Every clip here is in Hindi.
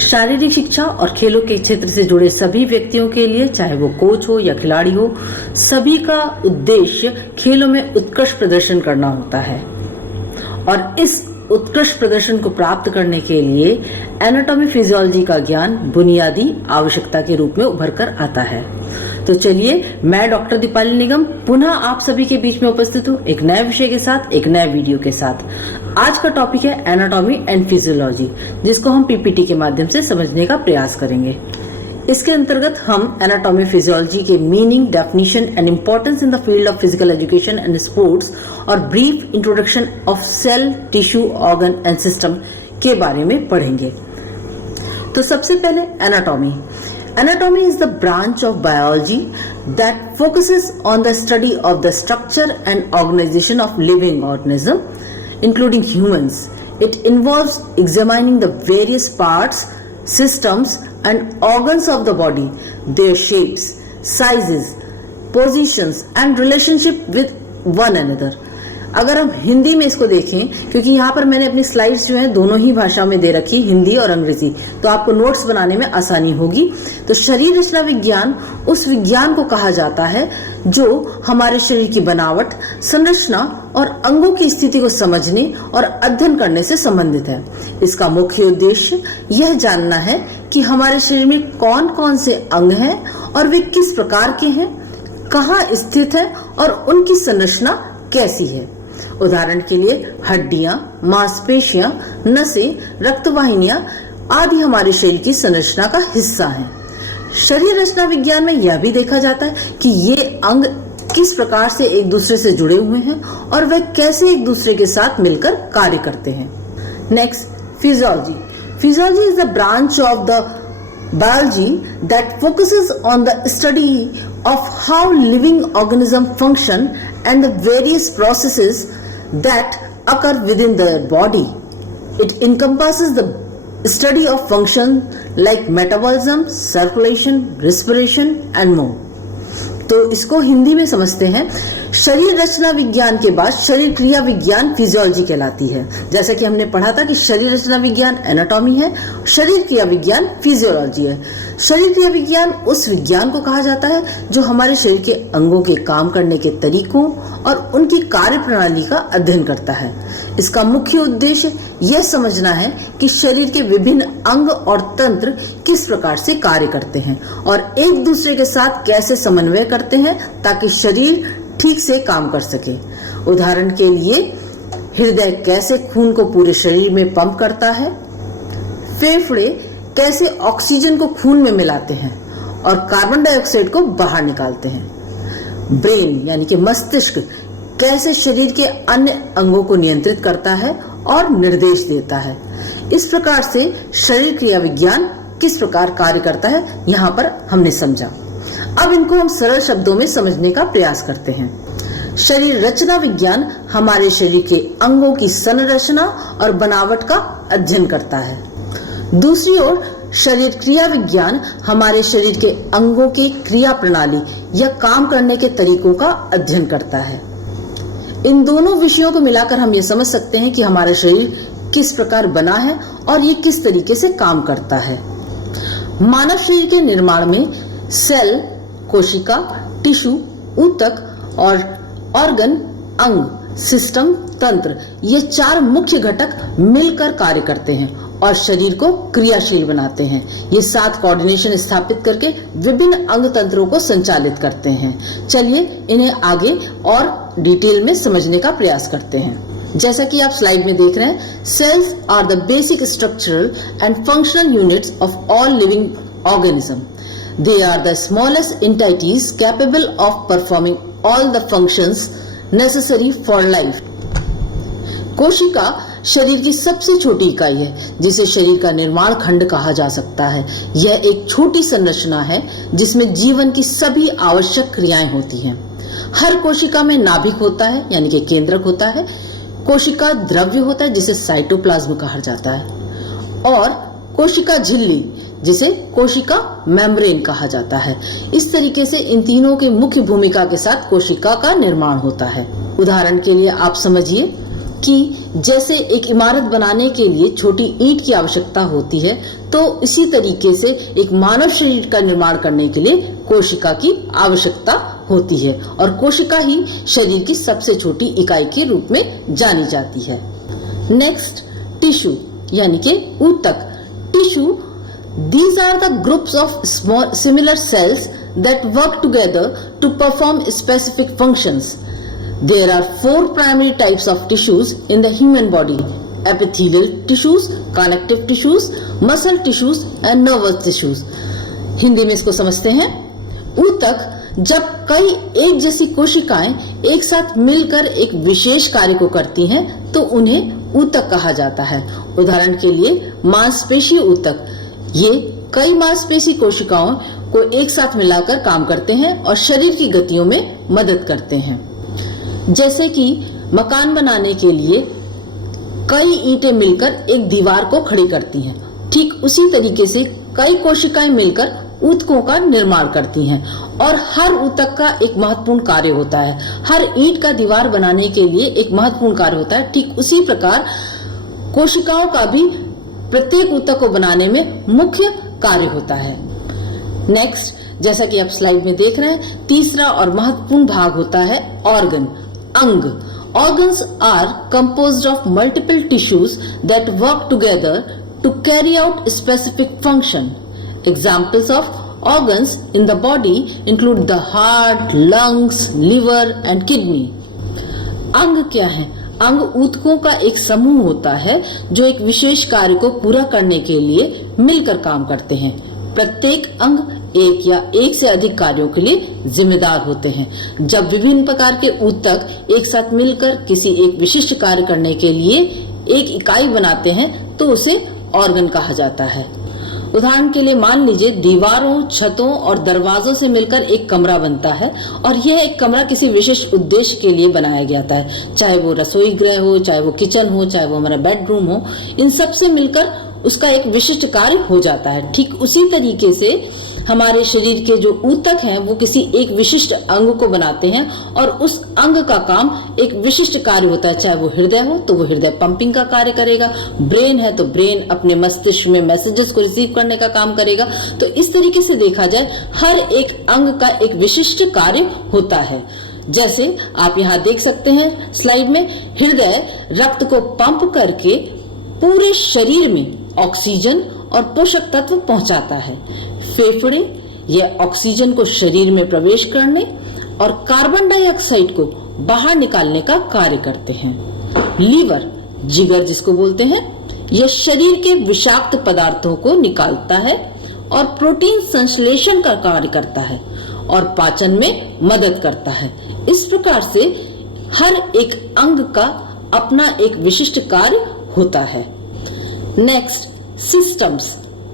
शारीरिक शिक्षा और खेलों के क्षेत्र से जुड़े सभी व्यक्तियों के लिए, चाहे वो कोच हो या खिलाड़ी हो, सभी का उद्देश्य खेलों में उत्कृष्ट प्रदर्शन करना होता है। और इस उत्कृष्ट प्रदर्शन को प्राप्त करने के लिए एनाटॉमी फिजियोलॉजी का ज्ञान बुनियादी आवश्यकता के रूप में उभर कर आता है। तो चलिए, मैं डॉक्टर दीपाली निगम पुनः आप सभी के बीच में उपस्थित हूँ एक नए विषय के साथ, एक नए वीडियो के साथ। आज का टॉपिक है एनाटॉमी एंड फिजियोलॉजी, जिसको हम पीपीटी के माध्यम से समझने का प्रयास करेंगे। इसके अंतर्गत हम एनाटॉमी फिजियोलॉजी के meaning, definition and importance in the field of physical education and sports और brief introduction of cell, tissue, organ and system के बारे में पढ़ेंगे। तो सबसे पहले anatomy. Anatomy is the branch of biology that focuses on the study of the structure and organization of living organism, including humans. It involves examining the various parts, systems, and organs of the body, their shapes, sizes, positions, and relationship with one another. अगर हम हिंदी में इसको देखें, क्योंकि यहाँ पर मैंने अपनी स्लाइड्स जो हैं दोनों ही भाषा में दे रखी, हिंदी और अंग्रेजी, तो आपको नोट्स बनाने में आसानी होगी। तो शरीर रचना विज्ञान उस विज्ञान को कहा जाता है जो हमारे शरीर की बनावट, संरचना और अंगों की स्थिति को समझने और अध्ययन करने से संबंधित है। इसका मुख्य उद्देश्य यह जानना है कि हमारे शरीर में कौन कौन से अंग हैं और वे किस प्रकार के हैं, कहाँ स्थित है और उनकी संरचना कैसी है। उदाहरण के लिए हड्डियां, मांसपेशियां, नसें, रक्तवाहिनियां आदि हमारे शरीर की संरचना का हिस्सा हैं। शरीर रचना विज्ञान में यह भी देखा जाता है कि ये अंग किस प्रकार से एक दूसरे से जुड़े हुए हैं और वे कैसे एक दूसरे के साथ मिलकर कार्य करते हैं। Next, physiology. Physiology is the branch of the biology that focuses on the study of how living organisms function and the various processes that occur within the body. It encompasses the study of functions like metabolism, circulation, respiration and more. तो इसको हिंदी में समझते हैं। शरीर रचना विज्ञान के बाद शरीर क्रिया विज्ञान फिजियोलॉजी कहलाती है। जैसा कि हमने पढ़ा था कि शरीर रचना विज्ञान एनाटॉमी है, शरीर क्रिया विज्ञान फिजियोलॉजी है। शरीर क्रिया विज्ञान उस विज्ञान को कहा जाता है जो हमारे शरीर के अंगों के काम करने के तरीकों और उनकी कार्य प्रणाली का अध्ययन करता है। इसका मुख्य उद्देश्य यह समझना है कि शरीर के विभिन्न अंग और तंत्र किस प्रकार से कार्य करते हैं और एक दूसरे के साथ कैसे समन्वय करते हैं ताकि शरीर ठीक से काम कर सके। उदाहरण के लिए, हृदय कैसे खून को पूरे शरीर में पंप करता है, फेफड़े कैसे ऑक्सीजन को खून में मिलाते हैं और कार्बन डाइऑक्साइड को बाहर निकालते हैं। ब्रेन यानी कि मस्तिष्क कैसे शरीर के अन्य अंगों को नियंत्रित करता है और निर्देश देता है। इस प्रकार से शरीर क्रिया विज्ञान किस प्रकार कार्य करता है यहाँ पर हमने समझा। अब इनको हम सरल शब्दों में समझने का प्रयास करते हैं। शरीर रचना विज्ञान हमारे शरीर के अंगों की संरचना और बनावट का अध्ययन करता है। दूसरी ओर शरीर क्रिया विज्ञान हमारे शरीर के अंगों की क्रिया प्रणाली या काम करने के तरीकों का अध्ययन करता है। इन दोनों विषयों को मिलाकर हम ये समझ सकते हैं कि हमारा शरीर किस प्रकार बना है और ये किस तरीके से काम करता है। मानव शरीर के निर्माण में सेल, कोशिका, टिश्यू, ऊतक और ऑर्गन, अंग, सिस्टम, तंत्र, ये चार मुख्य घटक मिलकर कार्य करते हैं और शरीर को क्रियाशील बनाते हैं। ये साथ कोऑर्डिनेशन स्थापित करके विभिन्न अंग तंत्रों को संचालित करते हैं। चलिए इन्हें आगे और डिटेल में समझने का प्रयास करते हैं। जैसा कि आप स्लाइड में देख रहे हैं, cells are the basic structural and functional units of all living organism. They are the smallest entities capable of performing all the functions necessary for life. कोशिका शरीर की सबसे छोटी इकाई है जिसे शरीर का निर्माण खंड कहा जा सकता है। यह एक छोटी संरचना है जिसमें जीवन की सभी आवश्यक क्रियाएं होती हैं। हर कोशिका में नाभिक होता है यानी कि केंद्रक होता है। कोशिका द्रव्य होता है जिसे साइटोप्लाज्म कहा जाता है और कोशिका झिल्ली जिसे कोशिका मेम्ब्रेन कहा जाता है। इस तरीके से इन तीनों की मुख्य भूमिका के साथ कोशिका का निर्माण होता है। उदाहरण के लिए आप समझिए, कि जैसे एक इमारत बनाने के लिए छोटी ईंट की आवश्यकता होती है, तो इसी तरीके से एक मानव शरीर का निर्माण करने के लिए कोशिका की आवश्यकता होती है और कोशिका ही शरीर की सबसे छोटी इकाई के रूप में जानी जाती है। नेक्स्ट, टिश्यू यानी कि ऊतक। Tissue, these are the groups of small similar cells that work together to perform specific functions. There are 4 primary types of tissues in the human body: epithelial tissues, connective tissues, muscle tissues and nervous tissues. Hindi में इसको समझते हैं। ऊतक, जब कई एक जैसी कोशिकाएं एक साथ मिलकर एक विशेष कार्य को करती हैं तो उन्हें ऊतक कहा जाता है। उदाहरण के लिए मांसपेशी ऊतक, ये कई मांसपेशी कोशिकाओं को एक साथ मिलाकर काम करते हैं और शरीर की गतियों में मदद करते हैं। जैसे कि मकान बनाने के लिए कई ईंटें मिलकर एक दीवार को खड़ी करती हैं, ठीक उसी तरीके से कई कोशिकाएं मिलकर ऊतकों का निर्माण करती हैं और हर ऊतक का एक महत्वपूर्ण कार्य होता है। हर ईंट का दीवार बनाने के लिए एक महत्वपूर्ण कार्य होता है। ठीक उसी प्रकार कोशिकाओं का भी प्रत्येक ऊतक को बनाने में मुख्य कार्य होता है। नेक्स्ट, जैसा कि आप स्लाइड में देख रहे हैं, तीसरा और महत्वपूर्ण भाग होता है ऑर्गन, अंग। Organs are composed of multiple tissues that work together to carry out specific function. Examples of organs in the body include the heart, lungs, liver and kidney. अंग क्या है? अंग ऊतकों का एक समूह होता है जो एक विशेष कार्य को पूरा करने के लिए मिलकर काम करते हैं। प्रत्येक अंग एक या एक से अधिक कार्यों के लिए जिम्मेदार होते हैं। जब विभिन्न प्रकार के ऊतक एक साथ मिलकर किसी एक विशिष्ट कार्य करने के लिए एक इकाई बनाते हैं तो उसे ऑर्गन कहा जाता है। उदाहरण के लिए मान लीजिए दीवारों, छतों और दरवाजों से मिलकर एक कमरा बनता है और यह एक कमरा किसी विशिष्ट उद्देश्य के लिए बनाया गया है, चाहे वो रसोई गृह हो, चाहे वो किचन हो, चाहे वो हमारा बेडरूम हो। इन सब से मिलकर उसका एक विशिष्ट कार्य हो जाता है। ठीक उसी तरीके से हमारे शरीर के जो ऊतक हैं वो किसी एक विशिष्ट अंग को बनाते हैं और उस अंग का काम एक विशिष्ट कार्य होता है। चाहे वो हृदय हो तो वो हृदय पंपिंग का कार्य करेगा, ब्रेन है तो ब्रेन अपने मस्तिष्क में मैसेजेस को रिसीव करने का काम करेगा। तो इस तरीके से देखा जाए हर एक अंग का एक विशिष्ट कार्य होता है। जैसे आप यहाँ देख सकते हैं स्लाइड में, हृदय रक्त को पंप करके पूरे शरीर में ऑक्सीजन और पोषक तत्व पहुंचाता है। फेफड़े यह ऑक्सीजन को शरीर में प्रवेश करने और कार्बन डाइऑक्साइड को बाहर निकालने का कार्य करते हैं। लीवर, जिगर जिसको बोलते हैं, यह शरीर के विषाक्त पदार्थों को निकालता है और प्रोटीन संश्लेषण का कार्य करता है और पाचन में मदद करता है। इस प्रकार से हर एक अंग का अपना एक विशिष्ट कार्य होता है। नेक्स्ट, सिस्टम्स,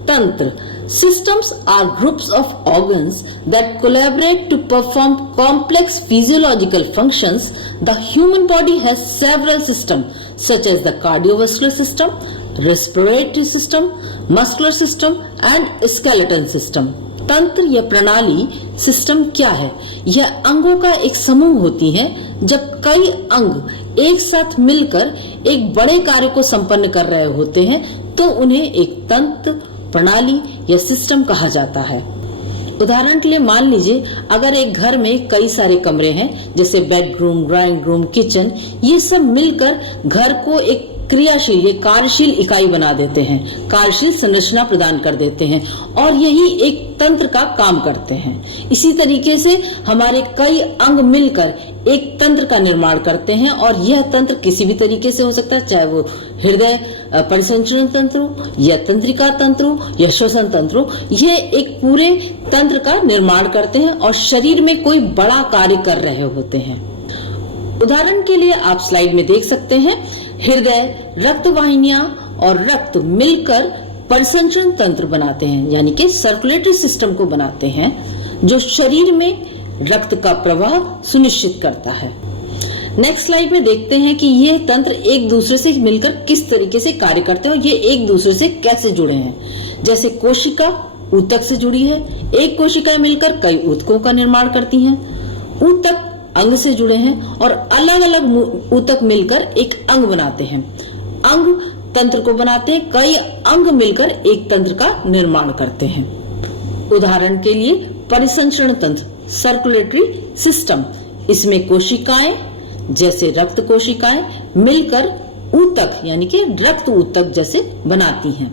तंत्र। Systems are groups of organs that collaborate to perform complex physiological functions. The human body has several systems such as the cardiovascular system, respiratory system, muscular system and skeleton system. तंत्र या प्रणाली, सिस्टम क्या है? यह अंगों का एक समूह होती है। जब कई अंग एक साथ मिलकर एक बड़े कार्य को संपन्न कर रहे होते हैं तो उन्हें एक तंत्र, प्रणाली या सिस्टम कहा जाता है। उदाहरण के लिए मान लीजिए अगर एक घर में कई सारे कमरे हैं, जैसे बेडरूम, ड्राइंग रूम, किचन, ये सब मिलकर घर को एक क्रियाशील, ये कार्यशील इकाई बना देते हैं, कार्यशील संरचना प्रदान कर देते हैं और यही एक तंत्र का काम करते हैं। इसी तरीके से हमारे कई अंग मिलकर एक तंत्र का निर्माण करते हैं और यह तंत्र किसी भी तरीके से हो सकता है, चाहे वो हृदय परिसंचरण तंत्र हो या तंत्रिका तंत्र हो या श्वसन तंत्र हो। यह एक पूरे तंत्र का निर्माण करते हैं और शरीर में कोई बड़ा कार्य कर रहे होते हैं। उदाहरण के लिए आप स्लाइड में देख सकते हैं, हृदय, रक्त वाहिनियां और रक्त मिलकर परिसंचरण तंत्र बनाते हैं, यानी कि सर्कुलेटरी सिस्टम को बनाते हैं जो शरीर में रक्त का प्रवाह सुनिश्चित करता है। नेक्स्ट स्लाइड में देखते हैं कि ये तंत्र एक दूसरे से मिलकर किस तरीके से कार्य करते हैं और ये एक दूसरे से कैसे जुड़े हैं। जैसे कोशिका ऊतक से जुड़ी है, एक कोशिका मिलकर कई ऊतकों का निर्माण करती हैं। ऊतक अंग से जुड़े हैं और अलग अलग ऊतक मिलकर एक अंग बनाते हैं। अंग तंत्र को बनाते हैं, कई अंग मिलकर एक तंत्र का निर्माण करते हैं। उदाहरण के लिए परिसंचरण तंत्र, सर्कुलेटरी सिस्टम, इसमें कोशिकाएं जैसे रक्त कोशिकाएं मिलकर ऊतक यानी कि रक्त ऊतक जैसे बनाती हैं।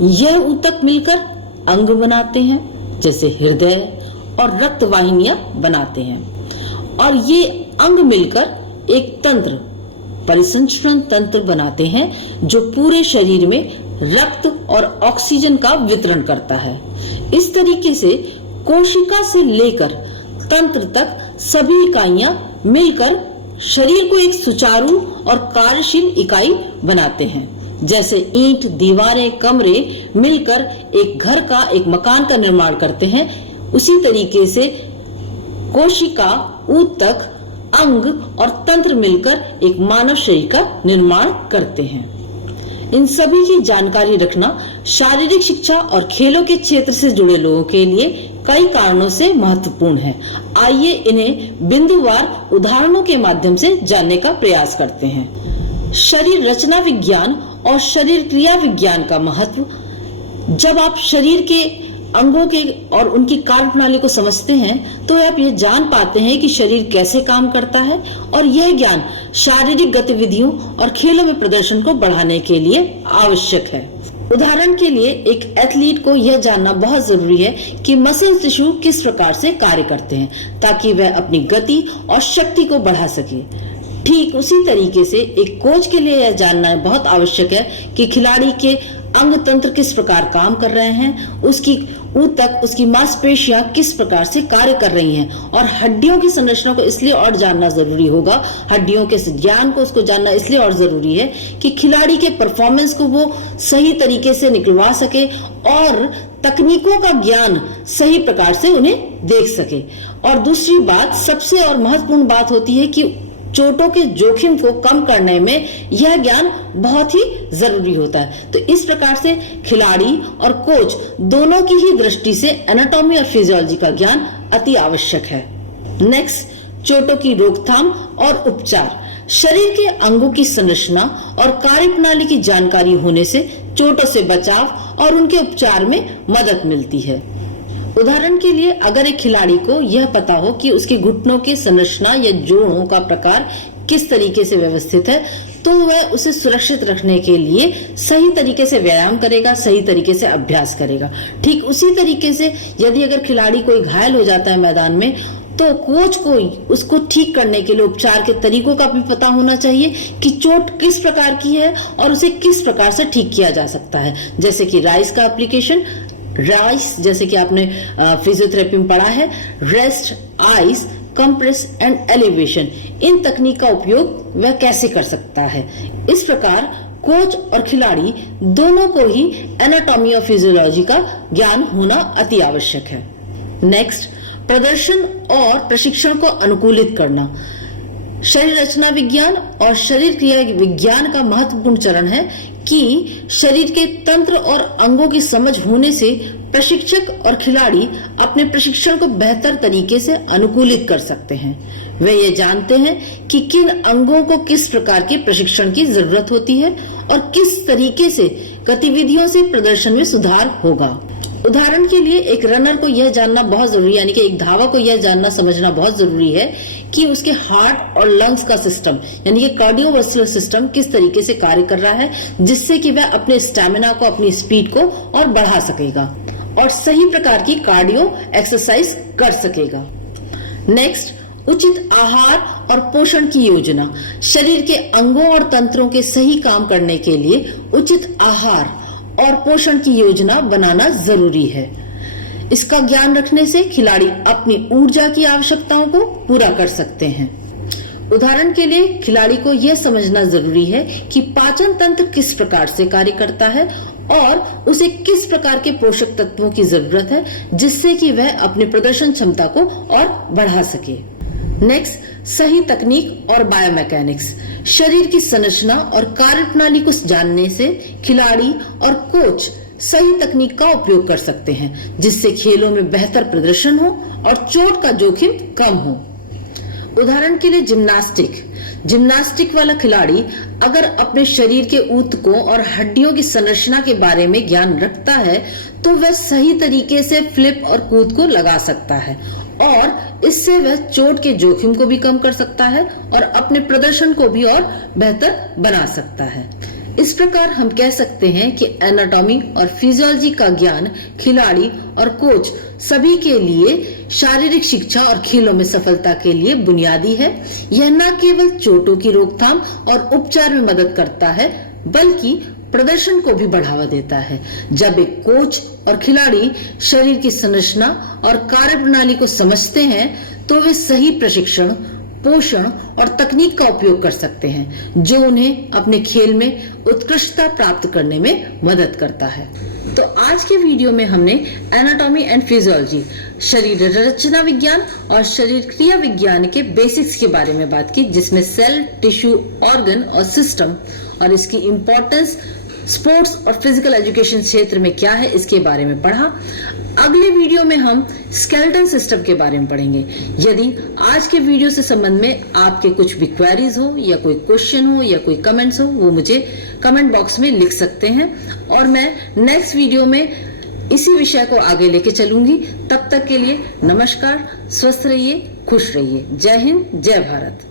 यह ऊतक मिलकर अंग बनाते हैं जैसे हृदय और रक्त वाहिनियां बनाते हैं और ये अंग मिलकर एक तंत्र परिसंचरण तंत्र बनाते हैं जो पूरे शरीर में रक्त और ऑक्सीजन का वितरण करता है। इस तरीके से कोशिका से लेकर तंत्र तक सभी इकाइयां मिलकर शरीर को एक सुचारू और कार्यशील इकाई बनाते हैं। जैसे ईंट, दीवारें, कमरे मिलकर एक घर का, एक मकान का निर्माण करते हैं, उसी तरीके से कोशिका, ऊतक, अंग और तंत्र मिलकर एक मानव शरीर का निर्माण करते हैं। इन सभी की जानकारी रखना शारीरिक शिक्षा और खेलों के क्षेत्र से जुड़े लोगों के लिए कई कारणों से महत्वपूर्ण है। आइए इन्हें बिंदुवार उदाहरणों के माध्यम से जानने का प्रयास करते हैं। शरीर रचना विज्ञान और शरीर क्रिया विज्ञान का महत्व। जब आप शरीर के अंगों के और उनकी कार्यप्रणाली को समझते हैं तो आप ये जान पाते हैं कि शरीर कैसे काम करता है और यह ज्ञान शारीरिक गतिविधियों और खेलों में प्रदर्शन को बढ़ाने के लिए आवश्यक है। उदाहरण के लिए एक एथलीट को यह जानना बहुत जरूरी है कि मसल टिश्यू किस प्रकार से कार्य करते हैं ताकि वह अपनी गति और शक्ति को बढ़ा सके। ठीक उसी तरीके से एक कोच के लिए यह जानना बहुत आवश्यक है कि खिलाड़ी के अंग तंत्र किस प्रकार काम कर रहे हैं, उसकी ऊतक, उसकी मांसपेशियां किस प्रकार से कार्य कर रही हैं और हड्डियों की संरचना को इसलिए और जानना जरूरी होगा, हड्डियों के ज्ञान को उसको जानना इसलिए और जरूरी है कि खिलाड़ी के परफॉर्मेंस को वो सही तरीके से निकलवा सके और तकनीकों का ज्ञान सही प्रकार से उन्हें देख सके। और दूसरी बात, सबसे और महत्वपूर्ण बात होती है कि चोटों के जोखिम को कम करने में यह ज्ञान बहुत ही जरूरी होता है। तो इस प्रकार से खिलाड़ी और कोच दोनों की ही दृष्टि से एनाटॉमी और फिजियोलॉजी का ज्ञान अति आवश्यक है। नेक्स्ट, चोटों की रोकथाम और उपचार। शरीर के अंगों की संरचना और कार्यप्रणाली की जानकारी होने से चोटों से बचाव और उनके उपचार में मदद मिलती है। उदाहरण के लिए अगर एक खिलाड़ी को यह पता हो कि उसके घुटनों की संरचना या जोड़ों का प्रकार किस तरीके से व्यवस्थित है तो वह उसे सुरक्षित रखने के लिए सही तरीके से व्यायाम करेगा, सही तरीके से अभ्यास करेगा। ठीक उसी तरीके से यदि अगर खिलाड़ी कोई घायल हो जाता है मैदान में तो कोच को उसको ठीक करने के लिए उपचार के तरीकों का भी पता होना चाहिए कि चोट किस प्रकार की है और उसे किस प्रकार से ठीक किया जा सकता है। जैसे कि राइस का एप्लीकेशन, राइस जैसे कि आपने फिजियोथेरेपी में पढ़ा है, rest, ice, compress and elevation, इन तकनीक का उपयोग वह कैसे कर सकता है। इस प्रकार कोच और खिलाड़ी दोनों को ही एनाटॉमी और फिजियोलॉजी का ज्ञान होना अति आवश्यक है। नेक्स्ट, प्रदर्शन और प्रशिक्षण को अनुकूलित करना। शरीर रचना विज्ञान और शरीर क्रिया विज्ञान का महत्वपूर्ण चरण है कि शरीर के तंत्र और अंगों की समझ होने से प्रशिक्षक और खिलाड़ी अपने प्रशिक्षण को बेहतर तरीके से अनुकूलित कर सकते हैं। वे ये जानते हैं कि किन अंगों को किस प्रकार के प्रशिक्षण की जरूरत होती है और किस तरीके से गतिविधियों से प्रदर्शन में सुधार होगा। उदाहरण के लिए एक रनर को यह जानना बहुत जरूरी है, यानी कि एक धावक को यह जानना समझना बहुत जरूरी है कि उसके हार्ट और लंग्स का सिस्टम यानी कि कार्डियोवास्कुलर सिस्टम किस तरीके से कार्य कर रहा है, जिससे कि वह अपने स्टैमिना को, अपनी स्पीड को और बढ़ा सकेगा और सही प्रकार की कार्डियो एक्सरसाइज कर सकेगा। नेक्स्ट, उचित आहार और पोषण की योजना। शरीर के अंगों और तंत्रों के सही काम करने के लिए उचित आहार और पोषण की योजना बनाना जरूरी है। इसका ज्ञान रखने से खिलाड़ी अपनी ऊर्जा की आवश्यकताओं को पूरा कर सकते हैं। उदाहरण के लिए खिलाड़ी को यह समझना जरूरी है कि पाचन तंत्र किस प्रकार से कार्य करता है और उसे किस प्रकार के पोषक तत्वों की जरूरत है, जिससे कि वह अपनी प्रदर्शन क्षमता को और बढ़ा सके। नेक्स्ट, सही तकनीक और बायोमैकेनिक्स। शरीर की संरचना और कार्यप्रणाली को जानने से खिलाड़ी और कोच सही तकनीक का उपयोग कर सकते हैं, जिससे खेलों में बेहतर प्रदर्शन हो और चोट का जोखिम कम हो। उदाहरण के लिए जिम्नास्टिक वाला खिलाड़ी अगर अपने शरीर के ऊतकों और हड्डियों की संरचना के बारे में ज्ञान रखता है तो वह सही तरीके से फ्लिप और कूद को लगा सकता है और इससे वह चोट के जोखिम को भी कम कर सकता है और अपने प्रदर्शन को भी और बेहतर बना सकता है। इस प्रकार हम कह सकते हैं कि एनाटॉमी और फिजियोलॉजी का ज्ञान खिलाड़ी और कोच सभी के लिए शारीरिक शिक्षा और खेलों में सफलता के लिए बुनियादी है। यह न केवल चोटों की रोकथाम और उपचार में मदद करता है बल्कि प्रदर्शन को भी बढ़ावा देता है। जब एक कोच और खिलाड़ी शरीर की संरचना और कार्यप्रणाली को समझते हैं तो वे सही प्रशिक्षण, पोषण और तकनीक का उपयोग कर सकते हैं जो उन्हें अपने खेल में उत्कृष्टता प्राप्त करने में मदद करता है। तो आज के वीडियो में हमने एनाटॉमी एंड फिजियोलॉजी, शरीर रचना विज्ञान और शरीर क्रिया विज्ञान के बेसिक्स के बारे में बात की, जिसमें सेल, टिश्यू, ऑर्गन और सिस्टम और इसकी इम्पोर्टेंस स्पोर्ट्स और फिजिकल एजुकेशन क्षेत्र में क्या है इसके बारे में पढ़ा। अगले वीडियो में हम स्केलेटन सिस्टम के बारे में पढ़ेंगे। यदि आज के वीडियो से संबंध में आपके कुछ भी क्वेरीज हो या कोई क्वेश्चन हो या कोई कमेंट्स हो, वो मुझे कमेंट बॉक्स में लिख सकते हैं और मैं नेक्स्ट वीडियो में इसी विषय को आगे लेके चलूंगी। तब तक के लिए नमस्कार, स्वस्थ रहिए, खुश रहिए। जय हिंद, जय भारत।